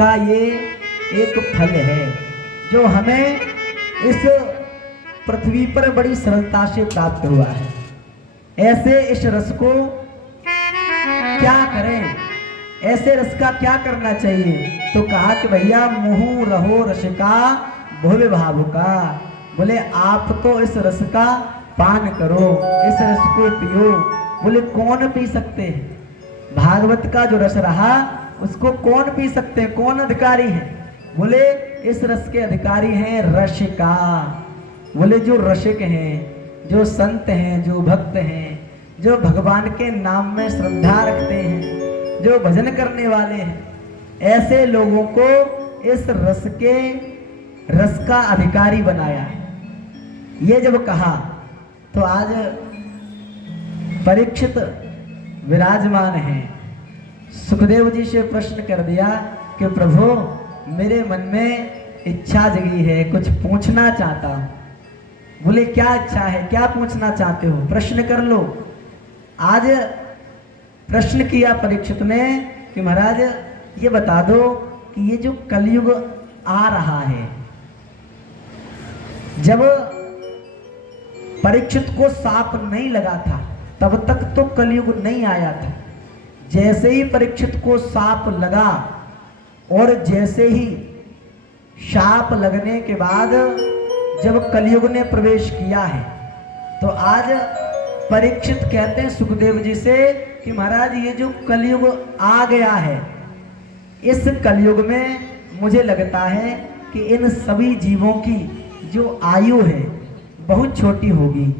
का ये एक फल है जो हमें इस पृथ्वी पर बड़ी सरलता से प्राप्त हुआ है। ऐसे इस रस को क्या करें, ऐसे रस का क्या करना चाहिए? तो कहा कि भैया मुहु रहो रसिका भोले भावु का। बोले आप तो इस रस का पान करो, इस रस को पियो। बोले कौन पी सकते हैं? भागवत का जो रस रहा उसको कौन पी सकते हैं, कौन अधिकारी है? बोले इस रस के अधिकारी हैं रसिका। बोले जो रसिक हैं, जो संत हैं, जो भक्त हैं, जो भगवान के नाम में श्रद्धा रखते हैं, जो भजन करने वाले हैं, ऐसे लोगों को इस रस का अधिकारी बनाया है। ये जब कहा तो आज परीक्षित विराजमान हैं, सुखदेव जी से प्रश्न कर दिया कि प्रभु मेरे मन में इच्छा जगी है, कुछ पूछना चाहता हूं। बोले क्या इच्छा है, क्या पूछना चाहते हो? प्रश्न कर लो। आज प्रश्न किया परीक्षित ने कि महाराज ये बता दो कि ये जो कलयुग आ रहा है, जब परीक्षित को साप नहीं लगा था तब तक तो कलयुग नहीं आया था। जैसे ही परीक्षित को साप लगा और जैसे ही शाप लगने के बाद जब कलयुग ने प्रवेश किया है, तो आज परीक्षित कहते हैं सुखदेव जी से कि महाराज ये जो कलयुग आ गया है, इस कलयुग में मुझे लगता है कि इन सभी जीवों की जो आयु है बहुत छोटी होगी,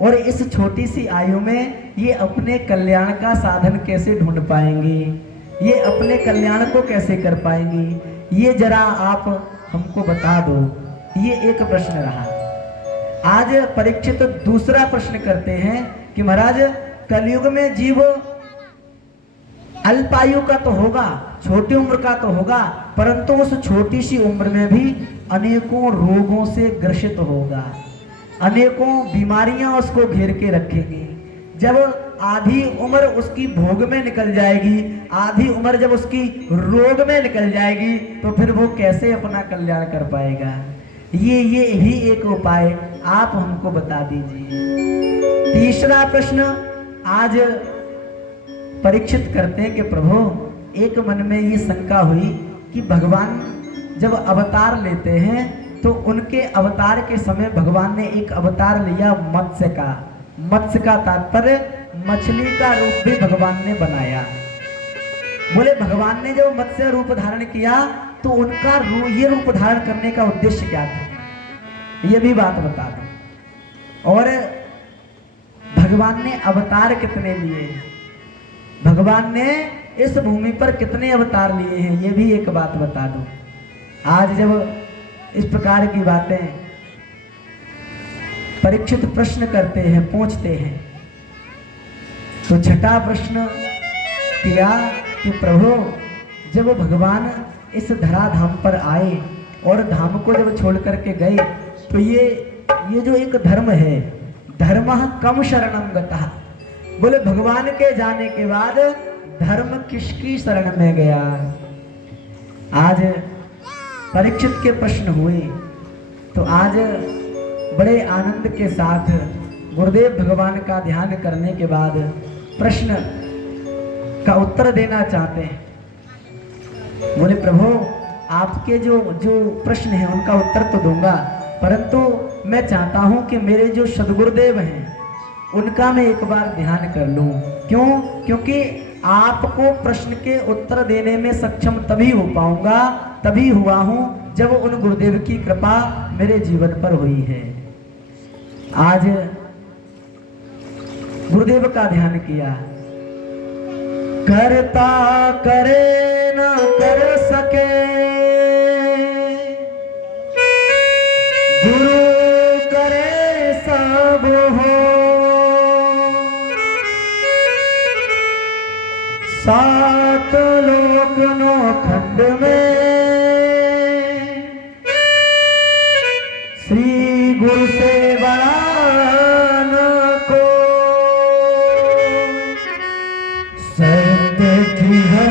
और इस छोटी सी आयु में ये अपने कल्याण का साधन कैसे ढूंढ पाएंगे, ये अपने कल्याण को कैसे कर पाएंगे, ये जरा आप हमको बता दो। ये एक प्रश्न रहा। आज परीक्षित दूसरा प्रश्न करते हैं कि महाराज कलयुग में जीव अल्पायु का तो होगा, छोटी उम्र का तो होगा, परंतु उस छोटी सी उम्र में भी अनेकों रोगों से ग्रसित होगा, अनेकों बीमारियां उसको घेर के रखेंगी। जब आधी उम्र उसकी भोग में निकल जाएगी, आधी उम्र जब उसकी रोग में निकल जाएगी, तो फिर वो कैसे अपना कल्याण कर पाएगा? ये ही एक उपाय आप हमको बता दीजिए। तीसरा प्रश्न आज परीक्षित करते हैं कि प्रभु एक मन में ये शंका हुई कि भगवान जब अवतार लेते हैं तो उनके अवतार के समय भगवान ने एक अवतार लिया मत्स्य का। मत्स्य का तात्पर्य मछली का रूप भी भगवान ने बनाया। बोले भगवान ने जब मत्स्य रूप धारण किया तो उनका ये रूप धारण करने का उद्देश्य क्या था, ये भी बात बता दो। और भगवान ने अवतार कितने लिए, भगवान ने इस भूमि पर कितने अवतार लिए हैं, ये भी एक बात बता दो। आज जब इस प्रकार की बातें परीक्षित प्रश्न करते हैं, पूछते हैं, तो छठा प्रश्न किया कि प्रभु जब भगवान इस धराधाम पर आए और धाम को जब छोड़ करके गए, तो ये जो एक धर्म है, धर्मः कम शरणं गतः। बोले भगवान के जाने के बाद धर्म किसकी शरण में गया? आज परीक्षित के प्रश्न हुए तो आज बड़े आनंद के साथ गुरुदेव भगवान का ध्यान करने के बाद प्रश्न का उत्तर देना चाहते हैं। बोले प्रभु आपके जो प्रश्न है उनका उत्तर तो दूंगा, परंतु मैं चाहता हूं कि मेरे जो सदगुरुदेव हैं उनका मैं एक बार ध्यान कर लूं। क्यों? क्योंकि आपको प्रश्न के उत्तर देने में सक्षम तभी हो पाऊंगा, तभी हुआ हूं जब उन गुरुदेव की कृपा मेरे जीवन पर हुई है। आज गुरुदेव का ध्यान किया, करता करे न कर सके, गुरु करे सब हो, सात लोक नो खंड में श्री गुरु से बड़ा न को, सत्य की है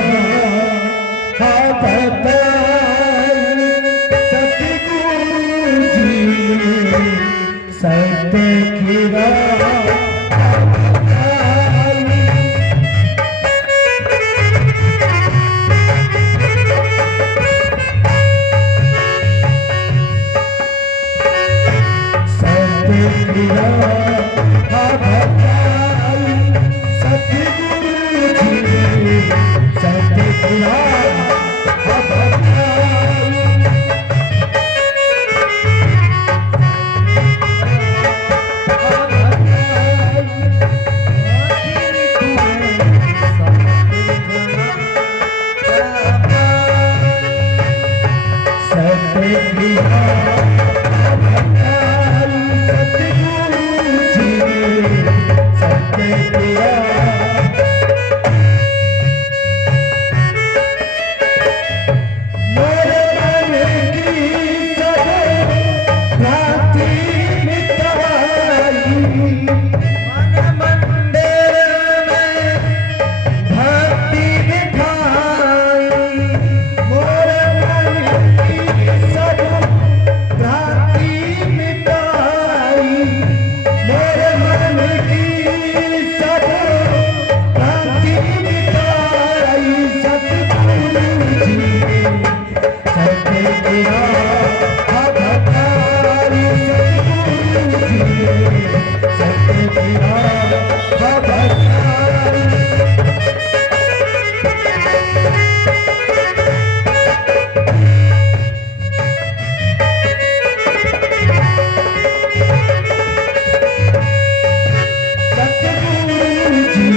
सतगुरु जी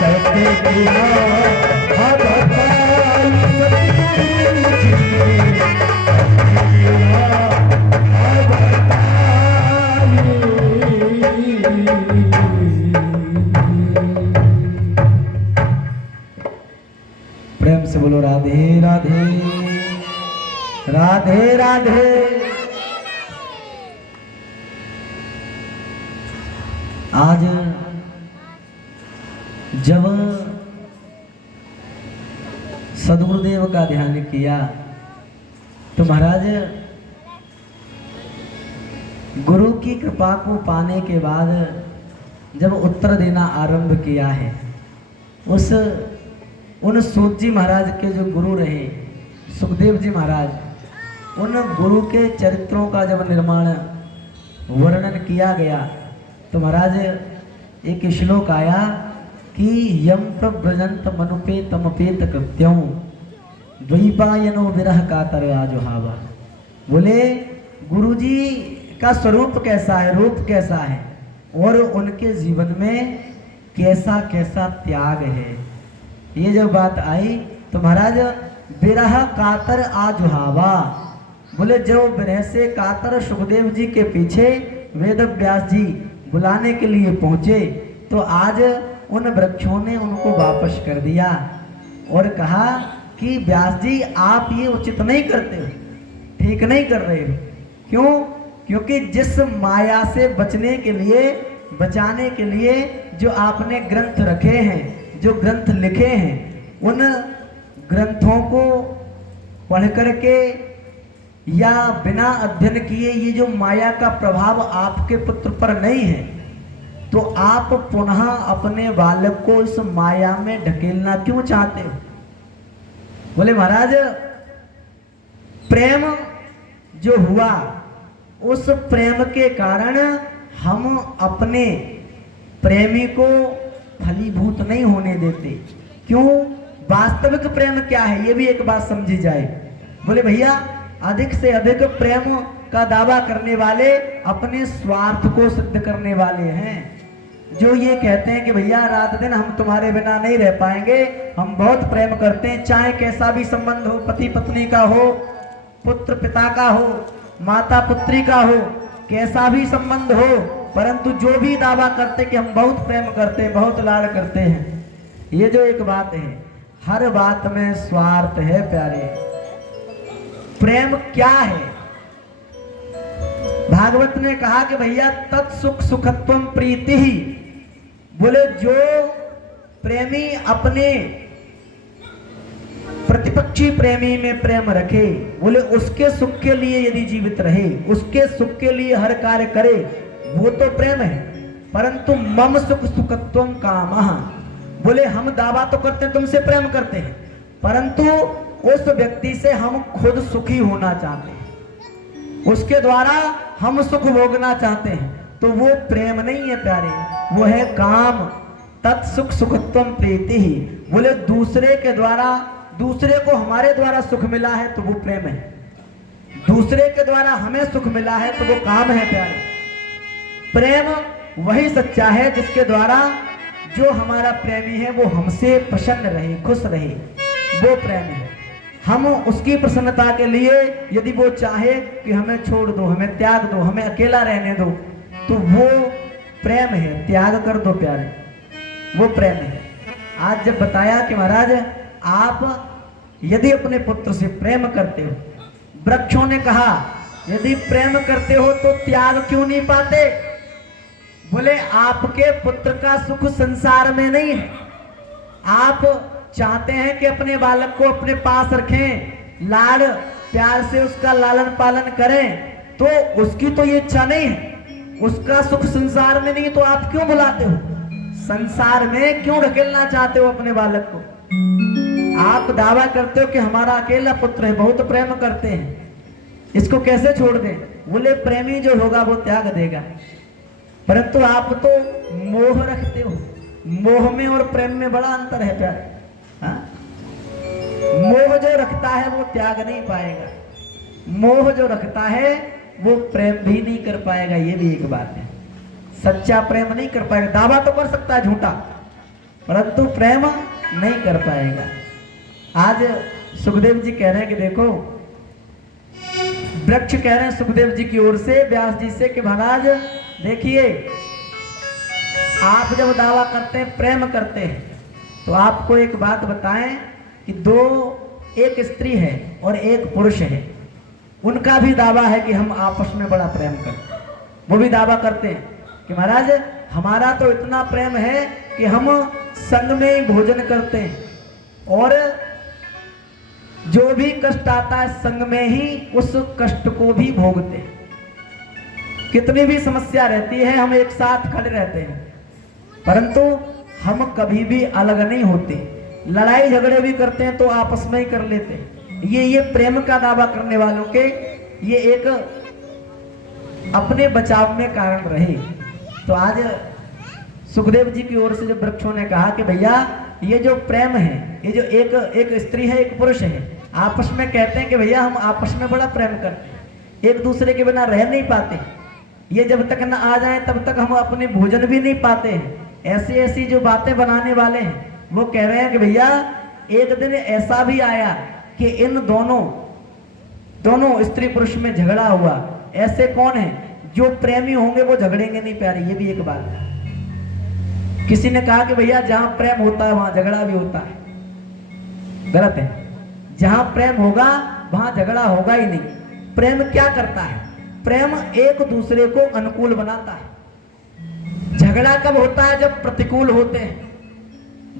सत्य की प्रेम से बोलो राधे राधे राधे राधे। आज जब सदगुरुदेव का ध्यान किया तो महाराज गुरु की कृपा को पाने के बाद जब उत्तर देना आरंभ किया है, उन सूत जी महाराज के जो गुरु रहे सुखदेव जी महाराज, उन गुरु के चरित्रों का जब निर्माण वर्णन किया गया तो महाराज एक श्लोक आया कि यम प्रव्रजंत मनुपे तमपेत कृत्यं द्वैपायनो विरह कातर आजुहावा। बोले गुरुजी का स्वरूप कैसा है, रूप कैसा है और उनके जीवन में कैसा कैसा त्याग है। ये जब बात आई तो महाराज विरह कातर आजुहावा। बोले जो विरह से कातर सुखदेव जी के पीछे वेद व्यास जी बुलाने के लिए पहुंचे तो आज उन वृक्षों ने उनको वापस कर दिया और कहा कि व्यास जी आप ये उचित नहीं करते हो, ठीक नहीं कर रहे हो। क्यों? क्योंकि जिस माया से बचने के लिए, बचाने के लिए जो आपने ग्रंथ रखे हैं, जो ग्रंथ लिखे हैं, उन ग्रंथों को पढ़ करके या बिना अध्ययन किए ये जो माया का प्रभाव आपके पुत्र पर नहीं है तो आप पुनः अपने बालक को इस माया में ढकेलना क्यों चाहते हो? बोले महाराज प्रेम जो हुआ उस प्रेम के कारण हम अपने प्रेमी को फलीभूत नहीं होने देते। क्यों? वास्तविक प्रेम क्या है ये भी एक बात समझी जाए। बोले भैया अधिक से अधिक प्रेम का दावा करने वाले अपने स्वार्थ को सिद्ध करने वाले हैं, जो ये कहते हैं कि भैया रात दिन हम तुम्हारे बिना नहीं रह पाएंगे, हम बहुत प्रेम करते हैं, चाहे कैसा भी संबंध हो, पति पत्नी का हो, पुत्र पिता का हो, माता पुत्री का हो, कैसा भी संबंध हो, परंतु जो भी दावा करते कि हम बहुत प्रेम करते हैं, बहुत लाड करते हैं, ये जो एक बात है, हर बात में स्वार्थ है प्यारे। प्रेम क्या है? भागवत ने कहा कि भैया तत्सुख सुखत्वम प्रीति ही, बोले जो प्रेमी अपने प्रतिपक्षी प्रेमी में प्रेम रखे, बोले उसके सुख के लिए यदि जीवित रहे, उसके सुख के लिए हर कार्य करे, वो तो प्रेम है। परंतु मम सुख सुखत्वम कामः, बोले हम दावा तो करते हैं तुमसे प्रेम करते हैं, परंतु उस व्यक्ति से हम खुद सुखी होना चाहते हैं, उसके द्वारा हम सुख भोगना चाहते हैं, तो वो प्रेम नहीं है प्यारे, वो है काम। तत्सुख सुखत्वम प्रीति ही, बोले दूसरे के द्वारा, दूसरे को हमारे द्वारा सुख मिला है तो वो प्रेम है, दूसरे के द्वारा हमें सुख मिला है तो वो काम है प्यारे। प्रेम वही सच्चा है जिसके द्वारा जो हमारा प्रेमी है वो हमसे प्रसन्न रहे, खुश रहे, वो प्रेम है। हम उसकी प्रसन्नता के लिए यदि वो चाहे कि हमें छोड़ दो, हमें त्याग दो, हमें अकेला रहने दो, तो वो प्रेम है, त्याग कर दो प्यारे, वो प्रेम है। आज जब बताया कि महाराज आप यदि अपने पुत्र से प्रेम करते हो, वृक्षों ने कहा यदि प्रेम करते हो तो त्याग क्यों नहीं पाते? बोले आपके पुत्र का सुख संसार में नहीं है, आप चाहते हैं कि अपने बालक को अपने पास रखें, लाड प्यार से उसका लालन पालन करें, तो उसकी तो ये इच्छा नहीं है, उसका सुख संसार में नहीं, तो आप क्यों बुलाते हो? संसार में क्यों ढकेलना चाहते हो अपने बालक को? आप दावा करते हो कि हमारा अकेला पुत्र है, बहुत प्रेम करते हैं, इसको कैसे छोड़ दें? बोले प्रेमी जो होगा वो त्याग देगा, परंतु आप तो मोह रखते हो, मोह में और प्रेम में बड़ा अंतर है प्यारे। हाँ? मोह जो रखता है वो त्याग नहीं पाएगा, मोह जो रखता है वो प्रेम भी नहीं कर पाएगा, ये भी एक बात है। सच्चा प्रेम नहीं कर पाएगा, दावा तो कर सकता है झूठा, परंतु प्रेम नहीं कर पाएगा। आज सुखदेव जी कह रहे हैं कि देखो, वृक्ष कह रहे हैं सुखदेव जी की ओर से व्यास जी से कि महाराज देखिए, आप जब दावा करते हैं प्रेम करते हैं, तो आपको एक बात बताएं कि एक स्त्री है और एक पुरुष है, उनका भी दावा है कि हम आपस में बड़ा प्रेम करते हैं, वो भी दावा करते हैं कि महाराज हमारा तो इतना प्रेम है कि हम संग में ही भोजन करते हैं, और जो भी कष्ट आता है संग में ही उस कष्ट को भी भोगते हैं। कितनी भी समस्या रहती है हम एक साथ खड़े रहते हैं, परंतु हम कभी भी अलग नहीं होते, लड़ाई झगड़े भी करते हैं तो आपस में ही कर लेते हैं। ये प्रेम का दावा करने वालों के ये एक अपने बचाव में कारण रहे। तो आज सुखदेव जी की ओर से जब वृक्षों ने कहा कि भैया ये जो प्रेम है, ये जो एक स्त्री है एक पुरुष है, आपस में कहते हैं कि भैया हम आपस में बड़ा प्रेम करते हैं, एक दूसरे के बिना रह नहीं पाते, ये जब तक न आ जाए तब तक हम अपने भोजन भी नहीं पाते हैं। ऐसी ऐसी जो बातें बनाने वाले हैं वो कह रहे हैं कि भैया एक दिन ऐसा भी आया कि इन दोनों स्त्री पुरुष में झगड़ा हुआ। ऐसे कौन है जो प्रेमी होंगे वो झगड़ेंगे नहीं प्यारे, ये भी एक बात है। किसी ने कहा कि भैया जहां प्रेम होता है वहां झगड़ा भी होता है, गलत है। जहां प्रेम होगा वहां झगड़ा होगा ही नहीं। प्रेम क्या करता है? प्रेम एक दूसरे को अनुकूल बनाता है। झगड़ा कब होता है? जब प्रतिकूल होते हैं,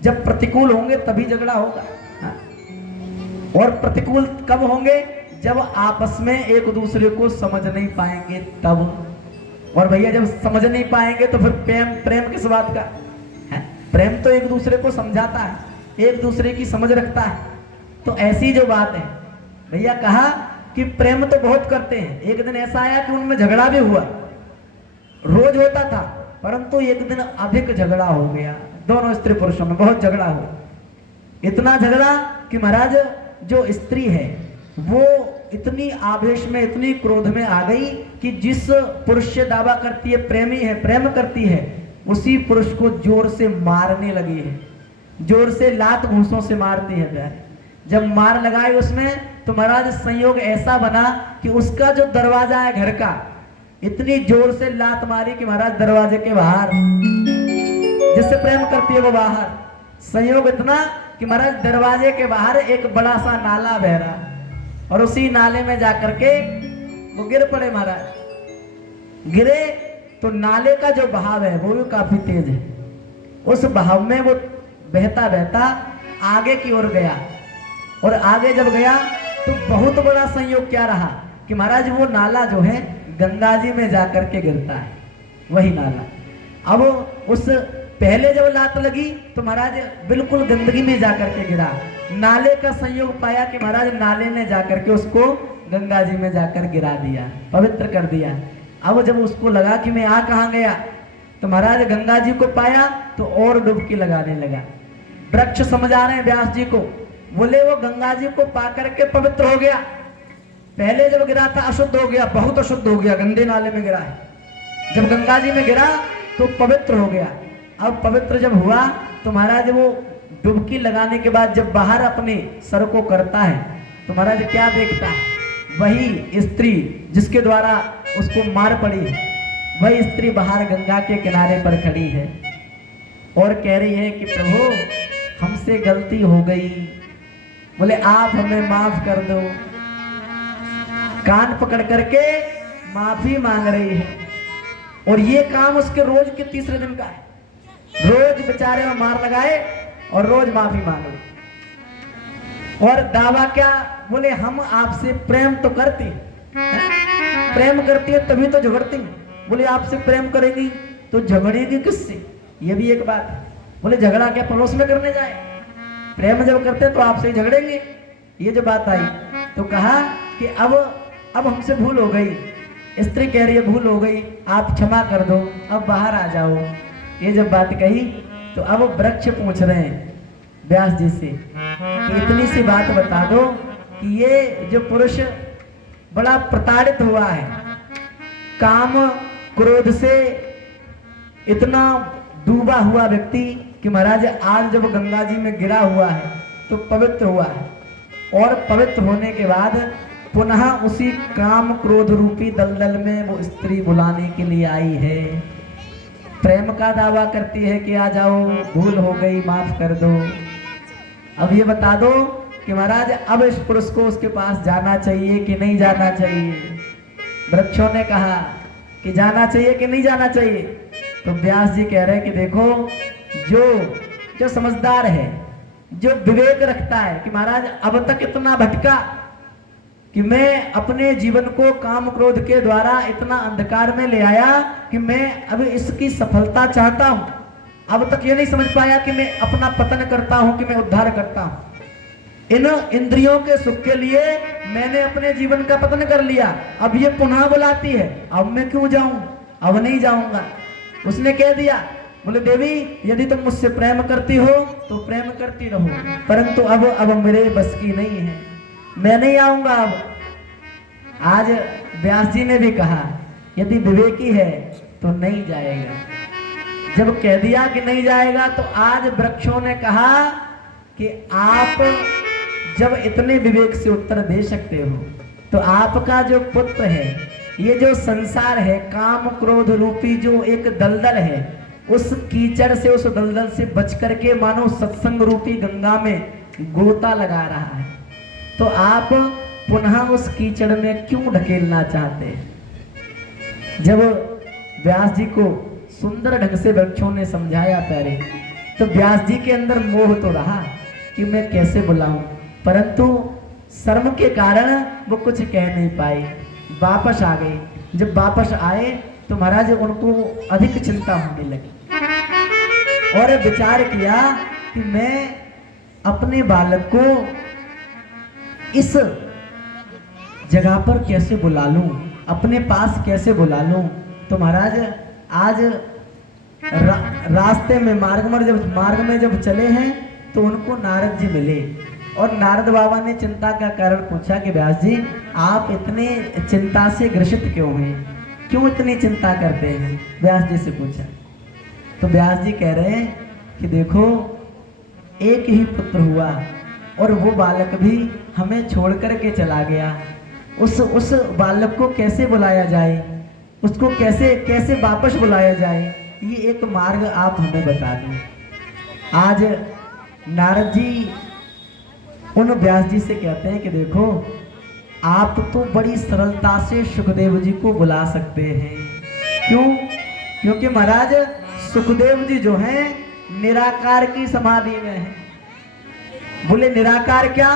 जब प्रतिकूल होंगे तभी झगड़ा होगा। हाँ? और प्रतिकूल कब होंगे? जब आपस में एक दूसरे को समझ नहीं पाएंगे तब। और भैया जब समझ नहीं पाएंगे तो फिर प्रेम किस बात का है? प्रेम तो एक दूसरे को समझाता है, एक दूसरे की समझ रखता है। तो ऐसी जो बात है भैया, कहा कि प्रेम तो बहुत करते हैं। एक दिन ऐसा आया कि उनमें झगड़ा भी हुआ, रोज होता था, परंतु एक दिन अधिक झगड़ा हो गया, दोनों स्त्री पुरुषों में बहुत झगड़ा हुआ। इतना झगड़ा कि महाराज जो स्त्री है वो इतनी आवेश में, इतनी क्रोध में आ गई कि जिस पुरुष से दावा करती है प्रेमी है, प्रेम करती है, उसी पुरुष को जोर से मारने लगी है, जोर से लात घूंसों से मारती है प्यारे। जब मार लगाए उसमें तो महाराज संयोग ऐसा बना कि उसका जो दरवाजा है घर का, इतनी जोर से लात मारी कि महाराज दरवाजे के बाहर, जिससे प्रेम करती है वो बाहर, संयोग इतना कि महाराज दरवाजे के बाहर एक बड़ा सा नाला बह रहा, और उसी नाले में जाकर के वो गिर पड़े। महाराज गिरे तो नाले का जो बहाव है वो भी काफी तेज है। उस बहाव में वो बहता बहता आगे की ओर गया, और आगे जब गया तो बहुत बड़ा संयोग क्या रहा कि महाराज वो नाला जो है गंगा जी में जाकर के गिरता है, वही नाला। अब उस पहले जब लात लगी तो महाराज बिल्कुल गंदगी में जाकर के गिरा, नाले का संयोग पाया कि महाराज नाले ने जाकर के उसको गंगा जी में जाकर गिरा दिया, पवित्र कर दिया। अब जब उसको लगा कि मैं आ कहाँ गया, तो महाराज गंगा जी को पाया तो और डुबकी लगाने लगा। वृक्ष समझा रहे हैं व्यास जी को, बोले वो गंगा जी को पा करके पवित्र हो गया। पहले जब गिरा था अशुद्ध हो गया, बहुत अशुद्ध हो गया, गंदे नाले में गिरा है। जब गंगा जी में गिरा तो पवित्र हो गया। अब पवित्र जब हुआ तो महाराज वो डुबकी लगाने के बाद जब बाहर अपने सर को करता है तो महाराज क्या देखता है, वही स्त्री जिसके द्वारा उसको मार पड़ी है, वही स्त्री बाहर गंगा के किनारे पर खड़ी है और कह रही है कि प्रभु हमसे गलती हो गई, बोले आप हमें माफ कर दो। कान पकड़ करके माफी मांग रही है, और ये काम उसके रोज के तीसरे दिन का है। रोज बेचारे में मार लगाए और रोज माफी मांगे, और दावा क्या, बोले हम आपसे प्रेम तो करते हैं, प्रेम करती है तभी तो झगड़ती हैं। बोले आपसे प्रेम करेगी तो झगड़ेगी किससे, ये भी एक बात है। बोले झगड़ा क्या पड़ोस में करने जाए, प्रेम जब करते तो आपसे ही झगड़ेंगे। ये जो बात आई तो कहा कि अब हमसे भूल हो गई। स्त्री कह रही है भूल हो गई, आप क्षमा कर दो, अब बाहर आ जाओ। ये जब बात कही तो अब वृक्ष पूछ रहे हैं व्यास जी से कि इतनी सी बात बता दो कि ये जो पुरुष बड़ा प्रताड़ित हुआ है, काम क्रोध से इतना डूबा हुआ व्यक्ति कि महाराज आज जब गंगा जी में गिरा हुआ है तो पवित्र हुआ है, और पवित्र होने के बाद पुनः उसी काम क्रोध रूपी दलदल में वो स्त्री बुलाने के लिए आई है। प्रेम का दावा करती है कि आ जाओ, भूल हो गई, माफ कर दो। अब ये बता दो कि महाराज अब इस पुरुष को उसके पास जाना चाहिए कि नहीं जाना चाहिए। वृक्षों ने कहा कि जाना चाहिए कि नहीं जाना चाहिए। तो व्यास जी कह रहे हैं कि देखो, जो समझदार है, जो विवेक रखता है कि महाराज अब तक इतना भटका कि मैं अपने जीवन को काम क्रोध के द्वारा इतना अंधकार में ले आया कि मैं अब इसकी सफलता चाहता हूं। अब तक ये नहीं समझ पाया कि मैं अपना पतन करता हूं कि मैं उद्धार करता हूं। इन इंद्रियों के सुख के लिए मैंने अपने जीवन का पतन कर लिया, अब ये पुनः बुलाती है, अब मैं क्यों जाऊं, अब नहीं जाऊंगा। उसने कह दिया, बोले देवी यदि तुम मुझसे प्रेम करती हो तो प्रेम करती रहो, परंतु अब मेरे बस की नहीं है, मैं नहीं आऊंगा। अब आज व्यास जी ने भी कहा यदि विवेकी है तो नहीं जाएगा। जब कह दिया कि नहीं जाएगा तो आज वृक्षों ने कहा कि आप जब इतने विवेक से उत्तर दे सकते हो तो आपका जो पुत्र है, ये जो संसार है, काम क्रोध रूपी जो एक दलदल है, उस कीचड़ से, उस दलदल से बच करके मानो सत्संग रूपी गंगा में गोता लगा रहा है, तो आप पुनः उस कीचड़ में क्यों ढकेलना चाहते हैं। जब व्यास जी को सुंदर ढंग से वृक्षों ने समझाया प्यारे, तो व्यास जी के अंदर मोह तो रहा कि मैं कैसे बुलाऊं, परंतु शर्म के कारण वो कुछ कह नहीं पाए, वापस आ गए। जब वापस आए तो महाराज उनको अधिक चिंता होने लगी और विचार किया कि मैं अपने बालक को इस जगह पर कैसे बुला लूं, अपने पास कैसे बुला लूं। तो महाराज आज रास्ते में मार्ग में जब चले हैं तो उनको नारद जी मिले, और नारद बाबा ने चिंता का कारण पूछा कि व्यास जी आप इतने चिंता से ग्रसित क्यों हैं, क्यों इतनी चिंता करते हैं, व्यास जी से पूछा। तो व्यास जी कह रहे हैं कि देखो, एक ही पुत्र हुआ, और वो बालक भी हमें छोड़ कर के चला गया। उस बालक को कैसे बुलाया जाए, उसको कैसे कैसे वापस बुलाया जाए, ये एक मार्ग आप हमें बता दें। आज नारद जी उन व्यास जी से कहते हैं कि देखो, आप तो बड़ी सरलता से सुखदेव जी को बुला सकते हैं। क्यों? क्योंकि महाराज सुखदेव जी जो हैं निराकार की समाधि में हैं। बोले निराकार क्या?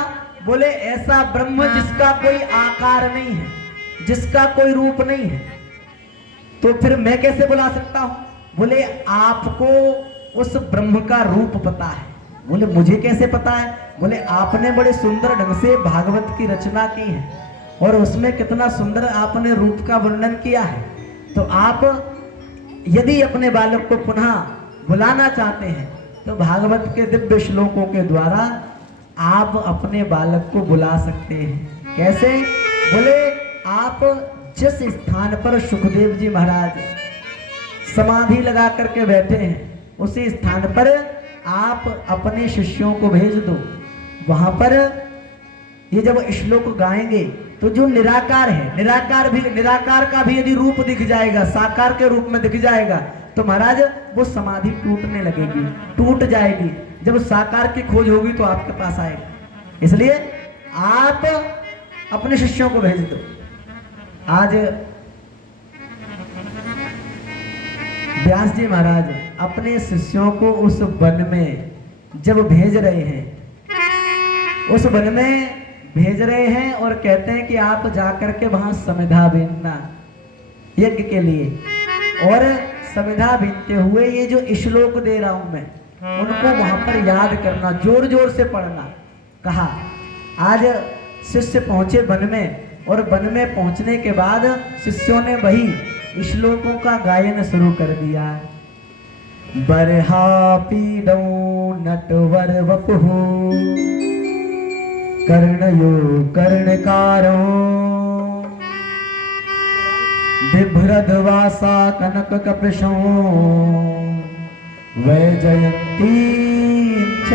बोले ऐसा ब्रह्म जिसका कोई आकार नहीं है, जिसका कोई रूप नहीं है। तो फिर मैं कैसे बुला सकता हूं? बोले आपको उस ब्रह्म का रूप पता है। बोले मुझे कैसे पता है? बोले आपने बड़े सुंदर ढंग से भागवत की रचना की है और उसमें कितना सुंदर आपने रूप का वर्णन किया है। तो आप यदि अपने बालक को पुनः बुलाना चाहते हैं तो भागवत के दिव्य श्लोकों के द्वारा आप अपने बालक को बुला सकते हैं। कैसे? बोले आप जिस स्थान पर सुखदेव जी महाराज समाधि लगा करके बैठे हैं उसी स्थान पर आप अपने शिष्यों को भेज दो। वहां पर ये जब श्लोक गाएंगे तो जो निराकार है, निराकार का भी यदि रूप दिख जाएगा, साकार के रूप में दिख जाएगा, तो महाराज वो समाधि टूटने लगेगी, टूट जाएगी। जब साकार की खोज होगी तो आपके पास आएगा। इसलिए आप अपने शिष्यों को भेज दो। आज व्यास जी महाराज अपने शिष्यों को उस वन में जब भेज रहे हैं, उस वन में भेज रहे हैं और कहते हैं कि आप जाकर के वहां समिधा बीनना यज्ञ के लिए, और समिधा बीनते हुए ये जो श्लोक दे रहा हूं मैं उनको वहां पर याद करना, जोर जोर से पढ़ना कहा। आज शिष्य पहुंचे वन में और वन में पहुंचने के बाद शिष्यों ने वही श्लोकों का गायन शुरू कर दिया। बरहा पीडौ नटवर वपुः कर्णयो कर्णकारो बिभ्रद्वासा कनक कपृशो वैजयन्ती च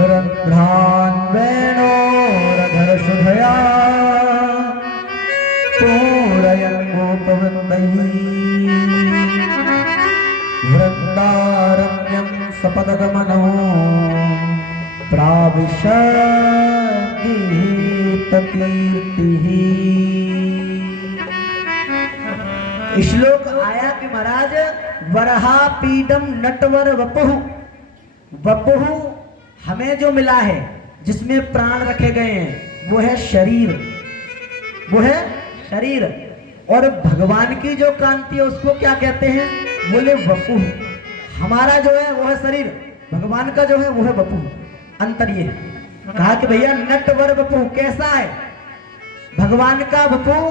रन्ध्रान् वेणोरधरसुधया पूरयन् गोपवृन्दैः वृन्दारण्यं सपदगमनो प्राविशद्गीतकीर्तिः। श्लोक आया कि महाराज वरहा पीडम नटवर वपुः, वपुः हमें जो मिला है, जिसमें प्राण रखे गए हैं, वो है शरीर, वो है शरीर। और भगवान की जो कांति है उसको क्या कहते हैं? बोले वपुः। हमारा जो है वो है शरीर, भगवान का जो है वो है वपुः। अंतर ये है। कहा कि भैया नटवर वपुः कैसा है? भगवान का वपुः,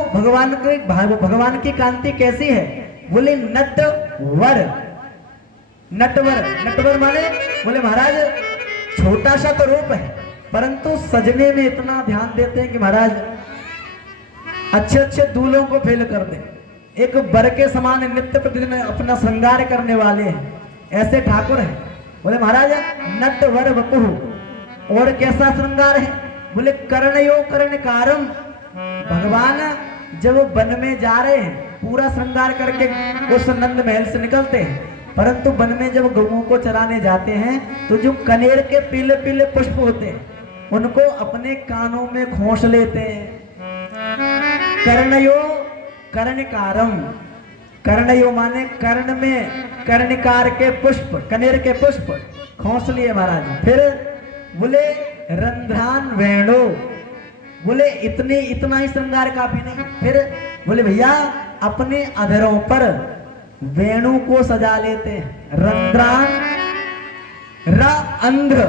भगवान की कांति कैसी है? बोले नटवर। नटवर, नटवर माने बोले महाराज छोटा सा तो रूप है परंतु सजने में इतना ध्यान देते हैं कि महाराज अच्छे अच्छे दूल्हों को फेल कर दे। एक बर के समान नित्य प्रतिदिन अपना श्रृंगार करने वाले हैं, ऐसे ठाकुर हैं। बोले महाराज नटवर वपुः। और कैसा श्रृंगार है? बोले कर्णयो कर्णकारम। भगवान जब वन में जा रहे हैं पूरा श्रृंगार करके उस नंद महल से निकलते हैं, परंतु वन में जब गऊओं को चराने जाते हैं तो जो कनेर के पीले पीले पुष्प होते हैं उनको अपने कानों में खोस लेते हैं। कर्णयो कर्णकारम, कर्णयो माने कर्ण में कर्णिकार के पुष्प, कनेर के पुष्प खोस लिए महाराज। फिर बोले रंध्रान वेणो, बोले इतना ही श्रृंगार काफी नहीं। फिर बोले भैया अपने अधरों पर वेणु को सजा लेते हैं। रंध्रान र अंध्र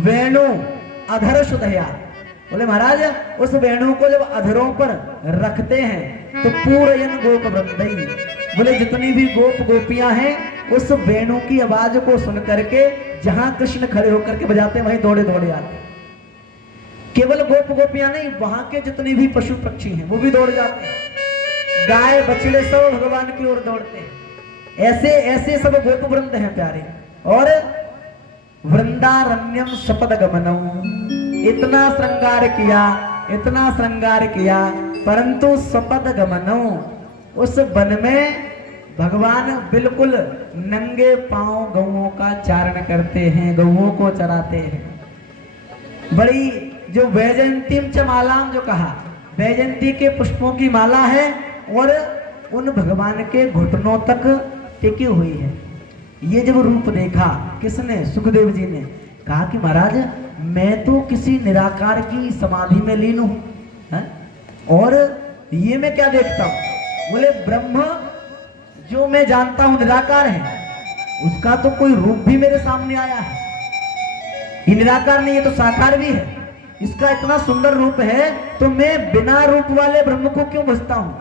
वेणु अधर सुधया। बोले महाराज उस वेणु को जब अधरों पर रखते हैं तो पूरयन गोप वृंदई, बोले जितनी भी गोप गोपियां हैं उस वेणु की आवाज को सुन करके जहां कृष्ण खड़े होकर के बजाते हैं वहीं दौड़े दौड़े आते। केवल गोप गोपियां नहीं, वहां के जितने भी पशु पक्षी हैं वो भी दौड़ जाते हैं। गाय बछड़े सब भगवान की ओर दौड़ते हैं। ऐसे ऐसे सब गोप वृंद हैं प्यारे। और वृंदारण्यम सपद गमनम, इतना श्रृंगार किया, परंतु सपद गमनम, उस वन में भगवान बिल्कुल नंगे पांव गौओं का चारण करते हैं, गौओं को चराते हैं। बड़ी जो वैजयंतीम च मालाम जो कहा, वैजयंती के पुष्पों की माला है और उन भगवान के घुटनों तक टिकी हुई है। ये जब रूप देखा किसने, सुखदेव जी ने कहा कि महाराज मैं तो किसी निराकार की समाधि में लीन हूं, और ये मैं क्या देखता हूं। बोले ब्रह्म जो मैं जानता हूं निराकार है, उसका तो कोई रूप भी मेरे सामने आया है। ये निराकार नहीं, ये तो साकार भी है। इसका इतना सुंदर रूप है तो मैं बिना रूप वाले ब्रह्म को क्यों भजता हूं,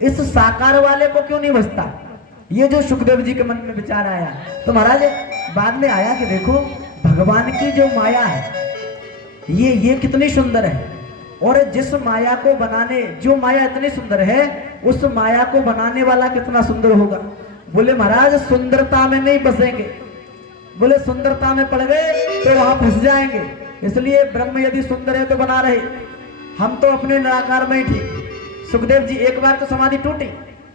इस साकार वाले को क्यों नहीं भजता। ये जो सुखदेव जी के मन में विचार आया, तो महाराज बाद में आया कि देखो भगवान की जो माया है ये कितनी सुंदर है, और जिस माया को बनाने, जो माया इतनी सुंदर है उस माया को बनाने वाला कितना सुंदर होगा। बोले महाराज सुंदरता में नहीं फंसेंगे, बोले सुंदरता में पड़ गए तो वहां फंस जाएंगे। इसलिए ब्रह्म यदि सुंदर है तो बना रहे, हम तो अपने निराकार में ही ठीक। सुखदेव जी एक बार तो समाधि टूटी,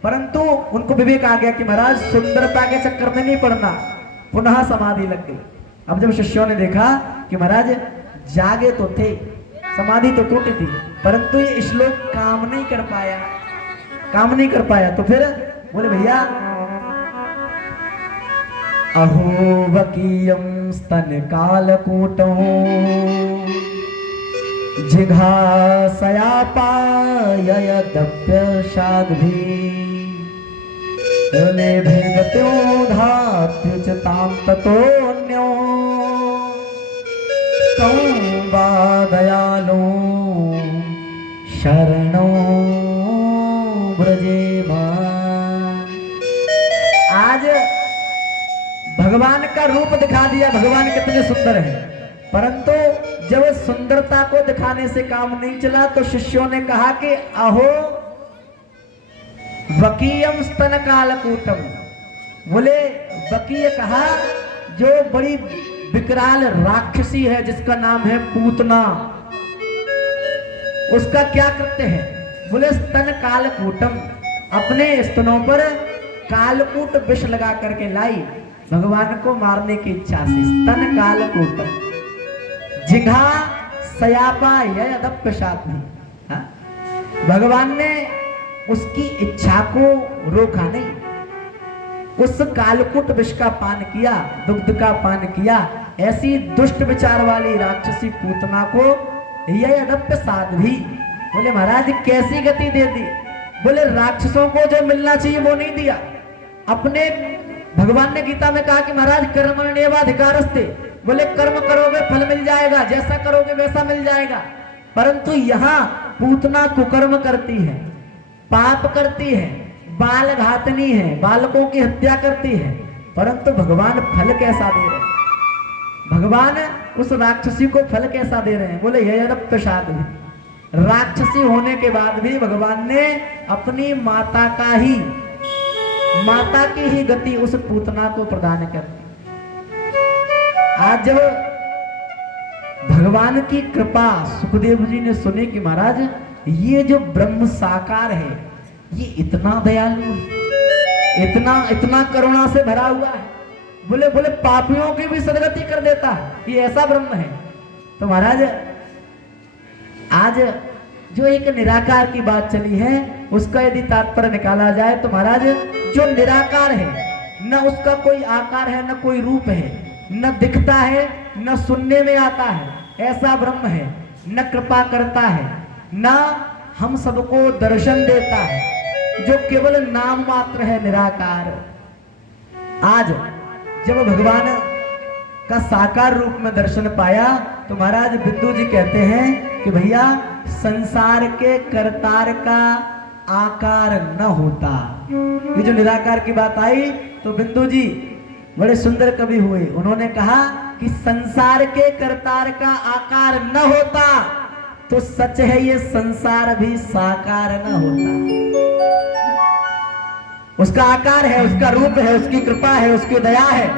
परंतु उनको विवेक आ गया कि महाराज सुंदरता के चक्कर में नहीं पड़ना, पुनः समाधि लग गई। अब जब शिष्यों ने देखा कि महाराज जागे तो थे, समाधि तो टूटी थी, परंतु ये श्लोक काम नहीं कर पाया, तो फिर बोले भैया अहो वकीयम स्तन कालकूटो जिघासयापाययदप्यशाद्भिः धात्युचतां ततोऽन्यो तं वा दयालो शरणो व्रजेम। आज भगवान का रूप दिखा दिया, भगवान कितने सुंदर है, परंतु जब सुंदरता को दिखाने से काम नहीं चला तो शिष्यों ने कहा कि अहो वकीयम स्तन कालकूटम। बोले वकीय कहा जो बड़ी विकराल राक्षसी है जिसका नाम है पूतना, उसका क्या कृत्य है। बोले स्तन कालकूटम, अपने स्तनों पर कालकूट विष लगा करके लाई भगवान को मारने की इच्छा से। स्तन कालकूटम जिघा सयापा यदप्यशाद्भिः, भगवान ने उसकी इच्छा को रोका नहीं, उस कालकूट विष का पान किया, दुग्ध का पान किया। ऐसी दुष्ट विचार वाली राक्षसी पूतना को यदप्यशाद्भिः, बोले महाराज कैसी गति दे दी। बोले राक्षसों को जो मिलना चाहिए वो नहीं दिया। अपने भगवान ने गीता में कहा कि महाराज कर्मण्येवाधिकारस्ते, बोले कर्म करोगे फल मिल जाएगा, जैसा करोगे वैसा मिल जाएगा। परंतु यहाँ पूतना कुकर्म करती है, पाप करती है, बाल घातनी है, बालकों की हत्या करती है, परंतु भगवान फल कैसा दे रहे हैं, भगवान उस राक्षसी को फल कैसा दे रहे हैं। बोले यदप्यशाद्भिः, राक्षसी होने के बाद भी भगवान ने अपनी माता की ही गति उस पूतना को प्रदान कर दी। आज जब भगवान की कृपा सुखदेव जी ने सुनी कि महाराज ये जो ब्रह्म साकार है ये इतना दयालु है, इतना करुणा से भरा हुआ है, बोले पापियों की भी सदगति कर देता है, ये ऐसा ब्रह्म है। तो महाराज आज जो एक निराकार की बात चली है उसका यदि तात्पर्य निकाला जाए तो महाराज जो निराकार है, न उसका कोई आकार है, न कोई रूप है, न दिखता है, न सुनने में आता है, ऐसा ब्रह्म है, न कृपा करता है, न हम सबको दर्शन देता है, जो केवल नाम मात्र है निराकार। आज जब भगवान का साकार रूप में दर्शन पाया तो महाराज बिंदु जी कहते हैं कि भैया संसार के करतार का आकार न होता। ये जो निराकार की बात आई तो बिंदु जी बड़े सुंदर कवि हुए, उन्होंने कहा कि संसार के करतार का आकार न होता तो सच है ये संसार भी साकार न होता। उसका आकार है, उसका रूप है, उसकी कृपा है, उसकी दया है,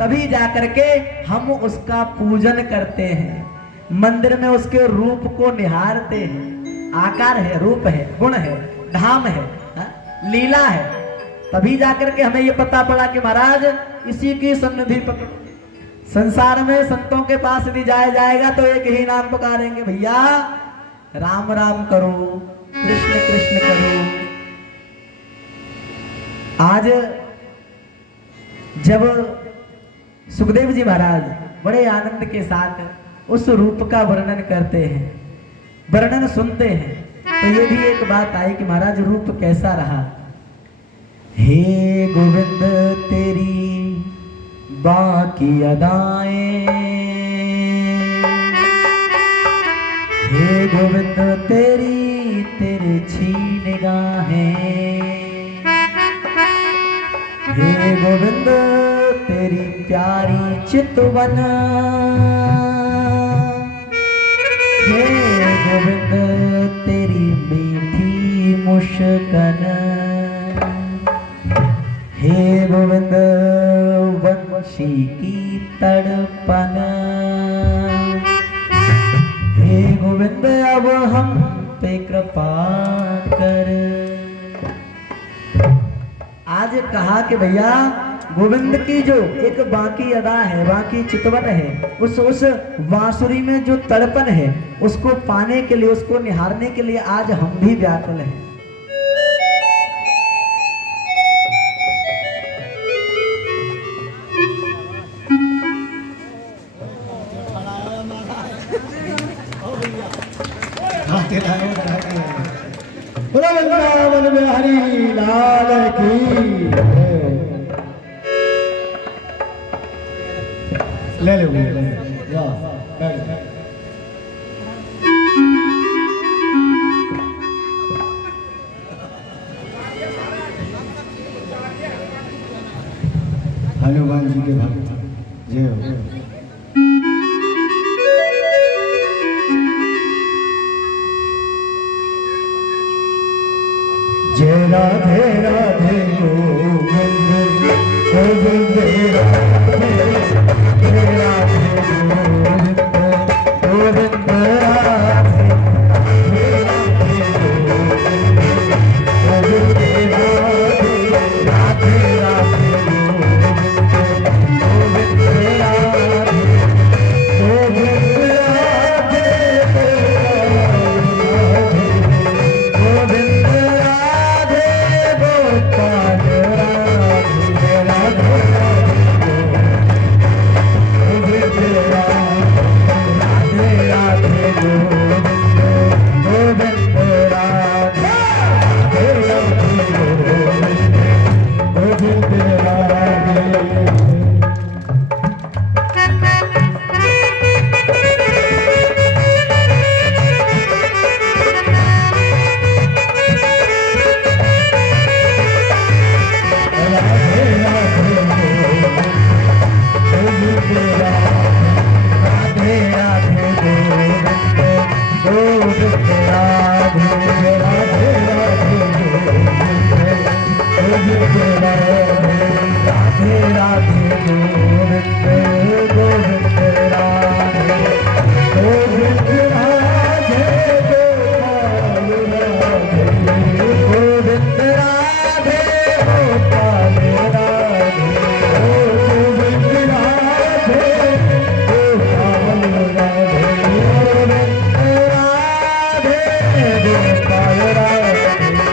तभी जाकर के हम उसका पूजन करते हैं, मंदिर में उसके रूप को निहारते हैं। आकार है, रूप है, गुण है, धाम है, लीला है, तभी जाकर के हमें ये पता पड़ा कि महाराज इसी की सन्निधि पकड़ो। संसार में संतों के पास यदि जाया जाएगा तो एक ही नाम पुकारेंगे, भैया राम राम करो, कृष्ण कृष्ण करो। आज जब सुखदेव जी महाराज बड़े आनंद के साथ उस रूप का वर्णन करते हैं, वर्णन सुनते हैं, तो ये भी एक बात आई कि महाराज रूप कैसा रहा। हे गोविंद तेरी बाकी अदाएं, हे गोविंद तेरी तिरछी निगाहें, हे गोविंद तेरी प्यारी चितवन, हे गोविंद तेरी मीठी मुस्कान, हे गोविंद वंशी की तड़पन, हे गोविंद अब हम पे कृपा कर। आज कहा कि भैया गोविंद की जो एक बाकी अदा है, बाकी चितवन है, उस बांसुरी में जो तड़पन है, उसको पाने के लिए, उसको निहारने के लिए आज हम भी व्याकुल हैं। वृंदावन में हरि लाल की ले ले हनुमान जी के भक्त जय हो। जय राधे राधे गोविंद गोविंद राधे, जय राधे गोविंद गोविंद राधे, जय राधे गोविंद गोविंद राधे, राधे राधे गोविंद गोविंद राधे, गोविंद राधे गोविंद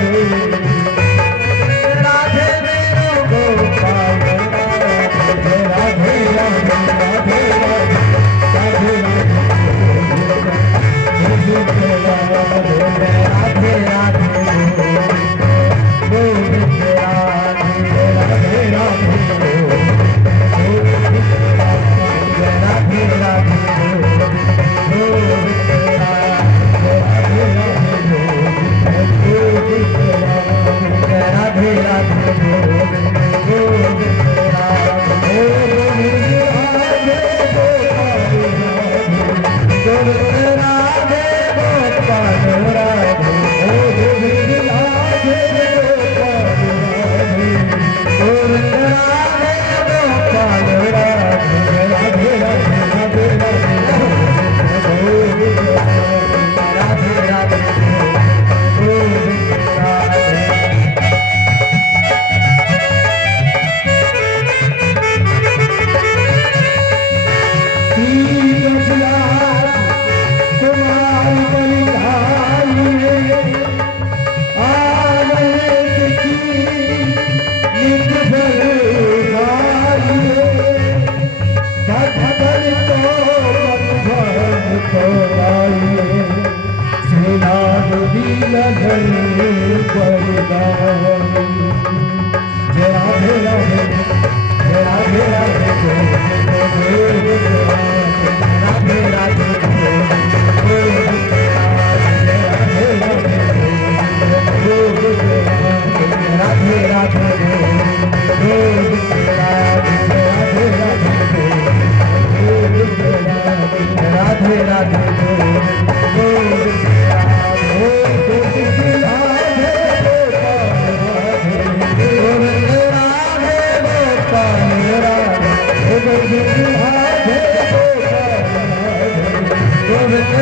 Hare भजन को बंधन को लाइए श्री नाम लगन बरदाई। जय राधे राधे जय राधे राधे गोविंद गोविंद राधे राधे गोविंद गोविंद राधे राधे गोविंद राधे राधे गोविंद राधे राधे गोविंद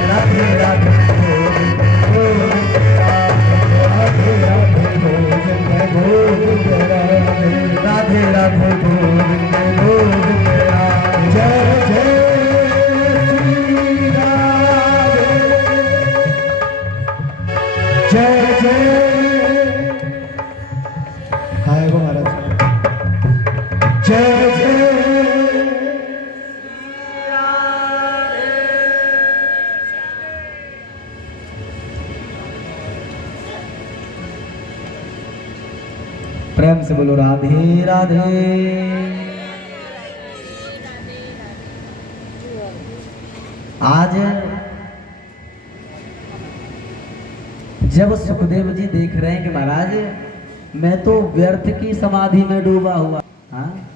राधे राधे गोविंद गोविंद राधे राधे गोविंद गोविंद जय जय श्री राधे जय जय हाय वो महाराज जय जय प्रेम से बोलो राधे राधे। आज जब सुखदेव जी देख रहे हैं कि महाराज मैं तो व्यर्थ की समाधि में डूबा हुआ, हाँ